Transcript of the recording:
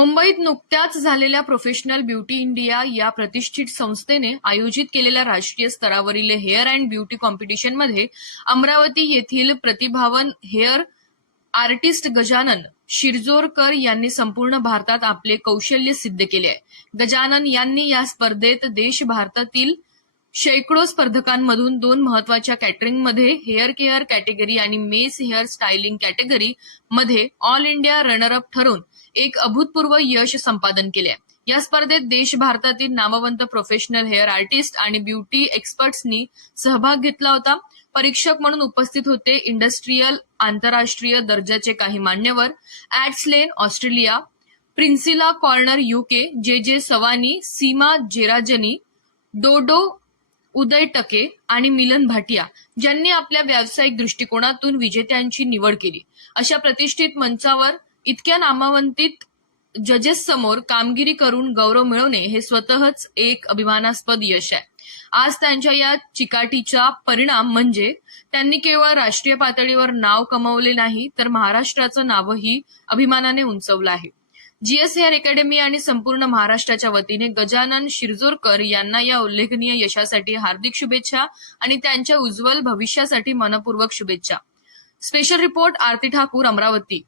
मुंबईत नुकत्याच झालेल्या प्रोफेशनल ब्युटी इंडिया या प्रतिष्ठित संस्थेने आयोजित केलेल्या राष्ट्रीय स्तरावरील हेअर अँड ब्युटी कॉम्पिटिशनमध्ये अमरावती येथील प्रतिभावान हेअर आर्टिस्ट गजानन शिरजोरकर यांनी संपूर्ण भारतात आपले कौशल्य सिद्ध केले आहे. गजानन यांनी या स्पर्धेत भारतातील शेकडो स्पर्धकांमधून 2 महत्वाच्या कॅटेगरीमध्ये हेअर केअर कॅटेगरी आणि मेस हेअर स्टायलिंग कॅटेगरी मध्ये ऑल इंडिया रनर अप ठरून एक अभूतपूर्व यश संपादन केले. या स्पर्धेत भारतातील नामवंत प्रोफेशनल हेअर आर्टिस्ट आणि ब्युटी एक्सपर्ट्सनी सहभाग घेतला होता. परीक्षक म्हणून उपस्थित होते इंडस्ट्रियल आंतरराष्ट्रीय दर्जाचे काही मान्यवर, ऍड्सलेन ऑस्ट्रेलिया, प्रिन्सिला कॉर्नर यूके, जे सवानी, सीमा जेराजनी, डोडो उदय टके आणि मिलन भाटिया, ज्यांनी आपल्या व्यावसायिक दृष्टिकोनातून विजेत्यांची निवड केली. अशा प्रतिष्ठित मंचावर इतक्या नामवंतित जजेस समोर कामगिरी करून गौरव मिळवणे हे स्वतःच एक अभिमानास्पद यश आहे. आज त्यांच्या या चिकाटीचा परिणाम म्हणजे त्यांनी केवळ राष्ट्रीय पातळीवर नाव कमावले नाही, तर महाराष्ट्राचं नावही अभिमानाने उंचवलं आहे. जीएस हेअर अकॅडमी आणि संपूर्ण महाराष्ट्राच्या वतीने गजानन शिरजोरकर यांना या उल्लेखनीय यशासाठी हार्दिक शुभेच्छा आणि त्यांच्या उज्ज्वल भविष्यासाठी मनपूर्वक शुभेच्छा. स्पेशल रिपोर्ट आरती ठाकूर, अमरावती.